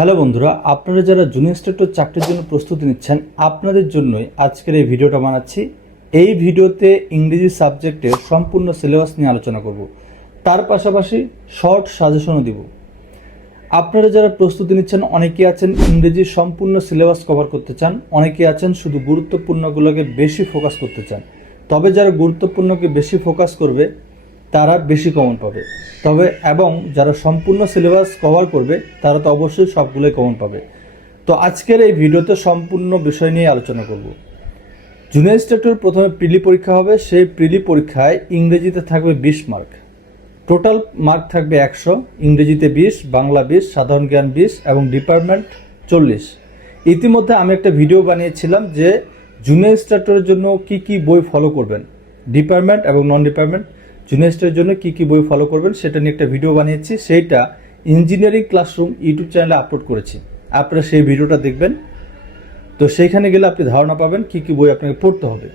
Hello বন্ধুরা, আপনারা যারা জুনিয়র স্টেটর চাকরির জন্য প্রস্তুতি নিচ্ছেন, আপনাদের জন্যই আজকের এই ভিডিওটা বানাচ্ছি। এই ভিডিওতে ইংরেজি সাবজেক্টের সম্পূর্ণ সিলেবাস নিয়ে আলোচনা করব। তার পাশাপাশি শর্ট সাজেশনও দিব। আপনারা যারা প্রস্তুতি নিচ্ছেন অনেকে আছেন ইংরেজি সম্পূর্ণ সিলেবাস কভার করতে চান অনেকে আছেন শুধু গুরুত্বপূর্ণগুলোকে বেশি ফোকাস করতে চান। তবে যারা গুরুত্বপূর্ণকে বেশি ফোকাস করবে তারা বেশি কমন পাবে। তবে এবং যারা সম্পূর্ণ সিলেবাস কভার করবে, তারা তো অবশ্যই সবগুলোই কমন পাবে। তো আজকের এই ভিডিওতে সম্পূর্ণ বিষয় নিয়ে আলোচনা করব। জুনিয়র ইনস্ট্রাক্টর প্রথমে প্রিলি পরীক্ষা হবে, সেই প্রিলি পরীক্ষায় ইংরেজিতে থাকবে বিশ মার্ক টোটাল মার্ক থাকবে একশো, ইংরেজিতে বিশ, বাংলা বিশ, সাধারণ জ্ঞান বিশ এবং ডিপার্টমেন্ট চল্লিশ। ইতিমধ্যে আমি একটা ভিডিও বানিয়েছিলাম যে জুনিয়র ইনস্ট্রাক্টরের জন্য কি কি বই ফলো করবেন ডিপার্টমেন্ট এবং নন ডিপার্টমেন্ট জুনিয়র জন্য কি কি বই ফলো করবেন সেটা নিয়ে একটা ভিডিও বানিয়েছি। সেইটা ইঞ্জিনিয়ারিং ক্লাসরুম ইউটিউব চ্যানেলে আপলোড করেছি। আপনারা সেই ভিডিওটা দেখবেন। তো সেইখানে গেলে আপনি ধারণা পাবেন কি কি বই আপনাকে পড়তে হবে।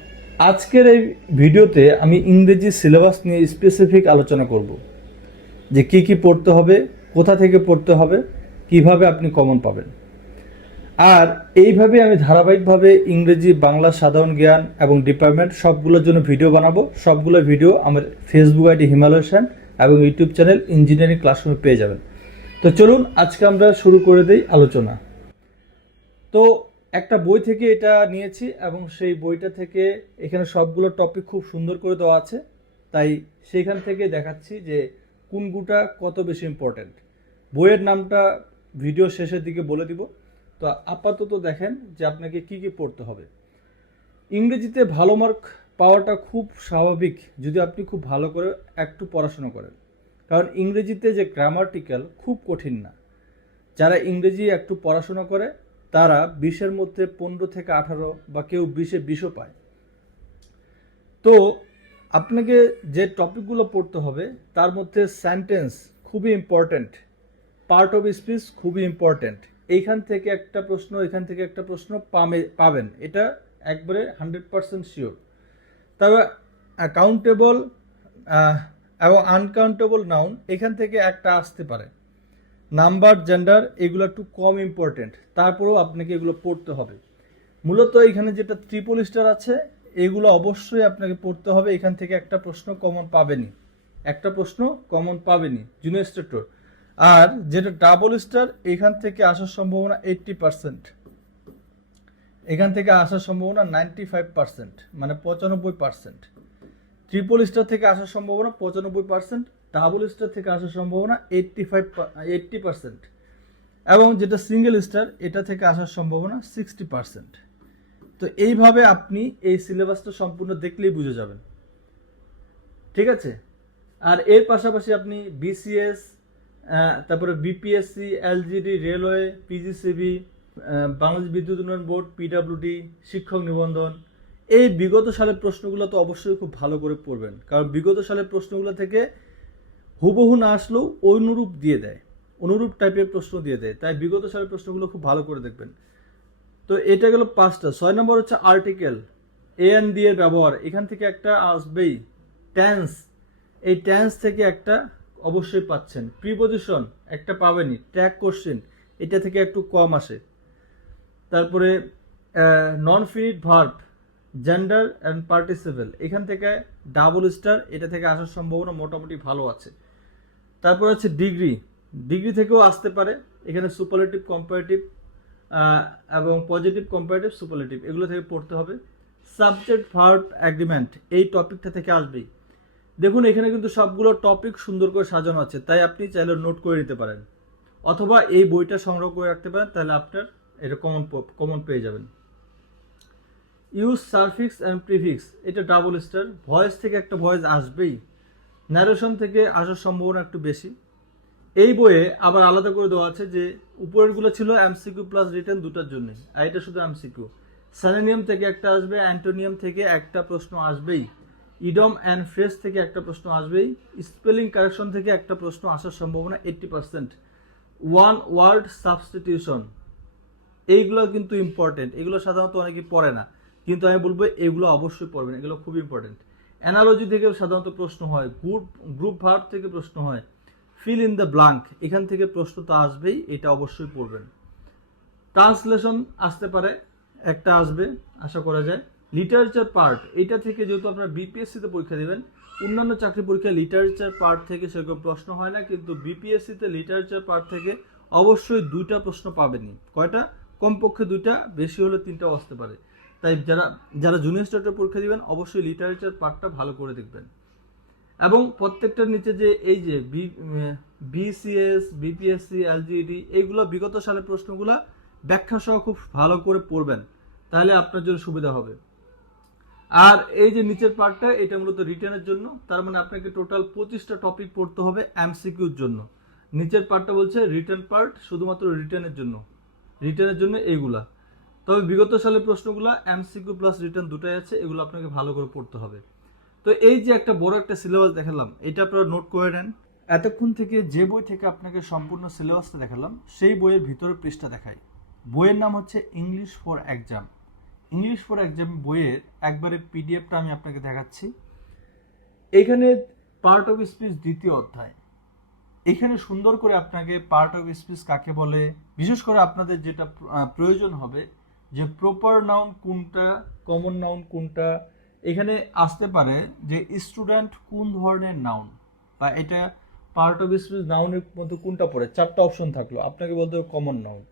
আজকের এই ভিডিওতে আমি ইংরেজি সিলেবাস নিয়ে স্পেসিফিক আলোচনা করব। যে কি কি পড়তে হবে, কোথা থেকে পড়তে হবে, কীভাবে আপনি কমন পাবেন। আর এইভাবে আমি ধারাবাহিকভাবে ইংরেজি, বাংলা, সাধারণ জ্ঞান এবং ডিপার্টমেন্ট সবগুলোর জন্য ভিডিও বানাবো। সবগুলো ভিডিও আমার ফেসবুক আইডি হিমালয়েশন এবং ইউটিউব চ্যানেল ইঞ্জিনিয়ারিং ক্লাসরুমে পেয়ে যাবেন। তো চলুন, আজকে আমরা শুরু করে দেই আলোচনা। তো একটা বই থেকে এটা নিয়েছি এবং সেই বইটা থেকে এখানে সবগুলো টপিক খুব সুন্দর করে দেওয়া আছে। তাই সেইখান থেকে দেখাচ্ছি যে কোনগুটা কত বেশি ইম্পর্ট্যান্ট বইয়ের নামটা ভিডিও শেষের দিকে বলে দিব। তো আপাতত দেখেন যে আপনাকে কি কি পড়তে হবে। ইংরেজিতে ভালো মার্ক পাওয়াটা খুব স্বাভাবিক যদি আপনি খুব ভালো করে একটু পড়াশোনা করেন। কারণ ইংরেজিতে যে গ্রামার্টিক্যাল খুব কঠিন না। যারা ইংরেজি একটু পড়াশোনা করে, তারা বিশের মধ্যে পনেরো থেকে আঠারো বা কেউ বিশে বিশও পায়। তো আপনাকে যে টপিকগুলো পড়তে হবে, তার মধ্যে সেন্টেন্স খুবই ইম্পর্ট্যান্ট পার্ট অফ স্পিচ খুবই ইম্পর্ট্যান্ট এইখান থেকে একটা প্রশ্ন, এখান থেকে একটা প্রশ্ন পামে, পাবেন। এটা একবারে হান্ড্রেড পার্সেন্ট শিওর। তবে অ্যাকাউন্টেবল এবং আনকাউন্টেবল নাউন এখান থেকে একটা আসতে পারে। নাম্বার জেন্ডার এগুলো একটু কম ইম্পর্টেন্ট তারপরেও আপনাকে এগুলো পড়তে হবে। মূলত এখানে যেটা ট্রিপল স্টার আছে, এগুলো অবশ্যই আপনাকে পড়তে হবে। এখান থেকে একটা প্রশ্ন কমন পাবেনি একটা প্রশ্ন কমন পাবেনি জুনিয়র স্টেটর আর যেটা ডাবল স্টার এখান থেকে আসার সম্ভাবনা এইট্টি পার্সেন্ট এখান থেকে আসার সম্ভাবনা নাইনটি ফাইভ পার্সেন্ট মানে পঁচানব্বই পার্সেন্ট ট্রিপল স্টার থেকে আসার সম্ভাবনা পঁচানব্বই পার্সেন্ট ডাবল স্টার থেকে আসার সম্ভাবনা এইট্টি ফাইভ এইট্টি পার্সেন্ট এবং যেটা সিঙ্গেল স্টার এটা থেকে আসার সম্ভাবনা সিক্সটি পার্সেন্ট তো এইভাবে আপনি এই সিলেবাসটা সম্পূর্ণ দেখলেই বুঝে যাবেন। ঠিক আছে? আর এর পাশাপাশি আপনি বিসিএস তারপরে BPSC LGD railway PGCB Bangladesh বিদ্যুৎ উন্নয়ন বোর্ড পিডাব্লিউডি শিক্ষক নিবন্ধন। এই বিগত সালের প্রশ্নগুলো তো অবশ্যই খুব ভালো করে পড়বেন। কারণ বিগত সালের প্রশ্নগুলো থেকে হুবহু না আসলেও অনুরূপ দিয়ে দেয়। অনুরূপ টাইপের প্রশ্ন দিয়ে দেয়। তাই বিগত সালের প্রশ্নগুলো খুব ভালো করে দেখবেন। তো এটা গেল পাঁচটা। ছয় নম্বর হচ্ছে আর্টিকেল এ এন দিয়ে ব্যবহার। এখান থেকে একটা আসবেই। ট্যান্স এই ট্যান্স থেকে একটা অবশ্যই পাচ্ছেন। প্রিপোজিশন একটা পাবেনই। ট্যাগ কোশ্চেন এটা থেকে একটু কম আসে। তারপরে non finite verb gender and participle এখান থেকে ডাবল স্টার এটা থেকে আসার সম্ভাবনা মোটামুটি ভালো আছে। তারপর হচ্ছে ডিগ্রি ডিগ্রি থেকেও আসতে পারে। এখানে সুপারলেটিভ কম্পারেটিভ এবং পজিটিভ কম্পারেটিভ সুপারলেটিভ এগুলো থেকে পড়তে হবে। সাবজেক্ট ভার্ব অ্যাগ্রিমেন্ট এই টপিকটা থেকে আসবেই। দেখুন, এখানে কিন্তু সবগুলো টপিক সুন্দর করে সাজানো আছে, তাই আপনি চাইলে নোট করে নিতে পারেন। অথবা এই বইটা সংগ্রহ করে রাখতে পারেন, তাহলে আপনার এটা কমন কমন পেয়ে যাবেন। ইউজ সারফিক্স অ্যান্ড প্রিফিক্স এটা ডাবল স্টার ভয়েস থেকে একটা ভয়েস আসবেই। ন্যারেশন থেকে আসার সম্ভাবনা একটু বেশি। এই বইয়ে আবার আলাদা করে দেওয়া আছে যে, উপরেরগুলো ছিল এমসিকিউ প্লাস রিটার্ন দুটার জন্য, আর এটা শুধু এমসিকিউ স্যালেনিয়াম থেকে একটা আসবে অ্যান্টোনিয়াম থেকে একটা প্রশ্ন আসবেই। ইডম অ্যান্ড ফ্রেস থেকে একটা প্রশ্ন আসবেই। স্পেলিং কারেকশন থেকে একটা প্রশ্ন আসার সম্ভাবনা eighty percent. One word substitution. এইগুলো কিন্তু ইম্পর্টেন্ট এগুলো সাধারণত অনেকে পড়ে না। কিন্তু আমি বলব এগুলো অবশ্যই পড়বেন। এগুলো খুব ইম্পর্টেন্ট অ্যানালজি থেকে সাধারণত প্রশ্ন হয়। গ্রুপ গ্রুপ ভার্ব থেকে প্রশ্ন হয়। ফিল ইন দ্য ব্লাঙ্ক এখান থেকে প্রশ্ন তো আসবেই। এটা অবশ্যই পড়বেন। ট্রান্সলেশন আসতে পারে। একটা আসবে। আশা করা যায়। লিটারেচার পার্ট এটা থেকে যেহেতু আপনারা বিপিএসসিতে পরীক্ষা দেবেন, অন্যান্য চাকরি পরীক্ষায় লিটারেচার পার্ট থেকে সেরকম প্রশ্ন হয় না, কিন্তু বিপিএসসিতে লিটারেচার পার্ট থেকে অবশ্যই দুইটা প্রশ্ন পাবেনই। কয়টা? কমপক্ষে দুইটা, বেশি হলে তিনটাও আসতে পারে। তাই যারা যারা জুনিয়র স্টার্টের পরীক্ষা দিবেন, অবশ্যই লিটারেচার পার্টটা ভালো করে দেখবেন। এবং প্রত্যেকটার নিচে যে এই যে বিসিএস বিপিএসসি এলজিডি এইগুলো বিগত সালের প্রশ্নগুলো ব্যাখ্যা সহ খুব ভালো করে পড়বেন। তাহলে আপনার জন্য সুবিধা হবে। আর এই যে নিচের পার্টটা এটা মূলত রিটার্নের জন্য। তার মানে আপনাকে টোটাল পঁচিশটা টপিক পড়তে হবে এমসিকিউর জন্য। নিচের পার্টটা বলছে রিটার্ন পার্ট শুধুমাত্র রিটার্নের জন্য। রিটার্নের জন্য এইগুলা। তবে বিগত সালের প্রশ্নগুলো এমসিকিউ প্লাস রিটার্ন দুটাই আছে, এগুলো আপনাকে ভালো করে পড়তে হবে। তো এই যে একটা বড় একটা সিলেবাস দেখালাম, এটা আপনারা নোট করে নেন। এতক্ষণ থেকে যে বই থেকে আপনাকে সম্পূর্ণ সিলেবাসটা দেখালাম, সেই বইয়ের ভিতরের পৃষ্ঠা দেখাই। বইয়ের নাম হচ্ছে English for exam English for exam বইয়ের একবারে পিডিএফটা আমি আপনাকে দেখাচ্ছি। এখানে পার্ট অফ স্পিচ দ্বিতীয় অধ্যায়। এখানে সুন্দর করে আপনাকে পার্ট অফ স্পিচ কাকে বলে, বিশেষ করে আপনাদের যেটা প্রয়োজন হবে, যে প্রপার নাউন কোনটা কমন নাউন কোনটা। এখানে আসতে পারে যে স্টুডেন্ট কোন ধরনের নাউন বা এটা পার্ট অফ স্পিচ নাউনের মধ্যে কোনটা পড়ে, চারটা অপশন থাকল। আপনাকে বলতে হবে কমন নাউন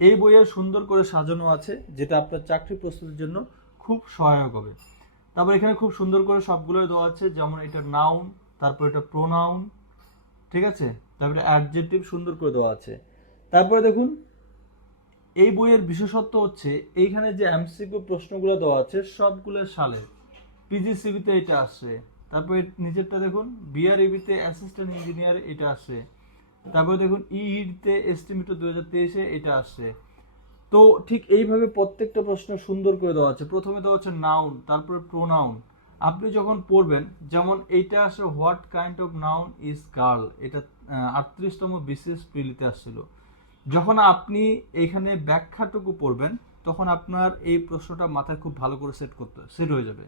এই বইয়ে সুন্দর করে সাজানো আছে, যেটা আপনার চাকরি প্রস্তুতির জন্য খুব সহায়ক হবে। তারপর এখানে খুব সুন্দর করে সবগুলো দেওয়া আছে, যেমন এটা নাউন তারপর এটা প্রোনাউন ঠিক আছে? তারপরে অ্যাডজেক্টিভ সুন্দর করে দেওয়া আছে। তারপরে দেখুন, এই বইয়ের বিশেষত্ব হচ্ছে, এইখানে যে এমসিকিউ প্রশ্নগুলো দেওয়া আছে, সবগুলো সালে। পিজিসিবিতে এটা আসছে তারপরে নিচেরটা দেখুন বিআরইবিতে অ্যাসিস্ট্যান্ট ইঞ্জিনিয়ার এটা আসছে তারপরে দেখুন ইইতে এস্টিমেটর দু হাজার তেইশে, এটা আসছে। তো ঠিক এইভাবে প্রত্যেকটা প্রশ্ন সুন্দর করে দেওয়া আছে। প্রথমে দেওয়া হচ্ছে নাউন তারপরে প্রোনাউন আপনি যখন পড়বেন, যেমন এইটা আসে what kind of noun is girl এটা আটত্রিশতম বিশেষ প্রিলিতে আসছিল। যখন আপনি এখানে ব্যাখ্যাটুকু পড়বেন, তখন আপনার এই প্রশ্নটা মাথায় খুব ভালো করে সেট করতে সেট হয়ে যাবে।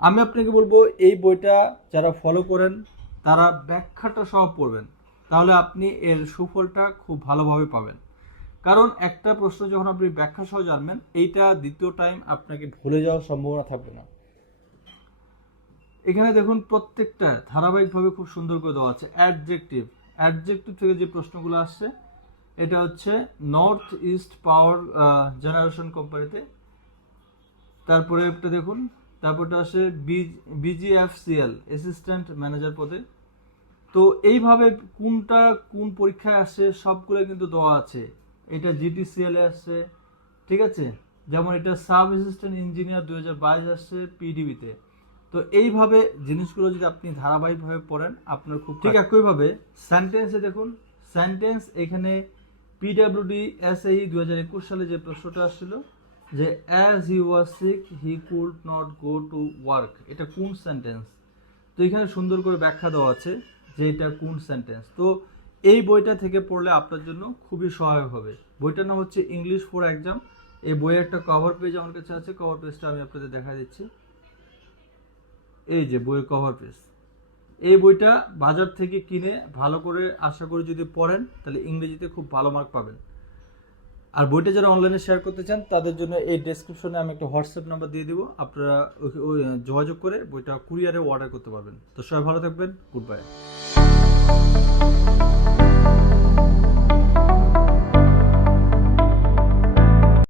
আমি আপনাকে বলব, এই বইটা যারা ফলো করেন, তারা ব্যাখ্যাটা সহ পড়বেন। তাহলে আপনি এর সুফলটা খুব ভালোভাবে পাবেন। কারণ একটা প্রশ্ন যখন আপনি ব্যাখ্যা সহ জানবেন, এইটা দ্বিতীয় টাইম আপনাকে ভুলে যাওয়ার সম্ভাবনা থাকবে না। এখানে দেখুন, প্রত্যেকটা ধারাবাহিকভাবে খুব সুন্দর করে দেওয়া আছে। অ্যাডজেক্টিভ অ্যাডজেক্টিভ থেকে যে প্রশ্নগুলো আসছে, এটা হচ্ছে নর্থ ইস্ট পাওয়ার জেনারেশন কোম্পানিতে তারপরে একটা দেখুন, তারপরটা আসে বিজিএফসিএল অ্যাসিস্ট্যান্ট ম্যানেজার পদে। তো এইভাবে কোনটা কোন পরীক্ষায় আসে সবগুলো কিন্তু দেওয়া আছে। এটা জিটিসিএল এ আসছে ঠিক আছে? যেমন এটা সাব অ্যাসিস্ট্যান্ট ইঞ্জিনিয়ার দুই হাজার বাইশ আসছে পিডিবিতে তো। এইভাবে জিনিসগুলো যদি আপনি ধারাবাহিকভাবে পড়েন আপনার খুব ঠিক একইভাবে সেন্টেন্সে দেখুন সেন্টেন্স এখানে পিডাব্লিউডি এস এসএই দু হাজার একুশ সালে যে প্রশ্নটা আসছিল যে as he was sick he could not go to work এটা কোন সেন্টেন্স তো এখানে সুন্দর করে ব্যাখ্যা দেওয়া আছে। যে এটা কোন সেন্টেন্স তো এই বইটা থেকে পড়লে আপনার জন্য খুবই সহায়ক হবে। বইটার নাম হচ্ছে ইংলিশ ফর এক্সাম এই বইয়ের একটা কভার পেজ আমার কাছে আছে। কভার পেজটা আমি আপনাদের দেখা দিচ্ছি। এই যে বইয়ের কভার পেজ এই বইটা বাজার থেকে কিনে ভালো করে আশা করি যদি পড়েন, তাহলে ইংরেজিতে খুব ভালো মার্ক পাবেন। আর বইটা যারা অনলাইনে শেয়ার করতে চান, তাদের জন্য এই ডেসক্রিপশনে আমি একটা হোয়াটসঅ্যাপ নাম্বার দিয়ে দিব। আপনারা যোগাযোগ করে বইটা কুরিয়ারে অর্ডার করতে পারবেন। তো সবাই ভালো থাকবেন। Good bye Thank you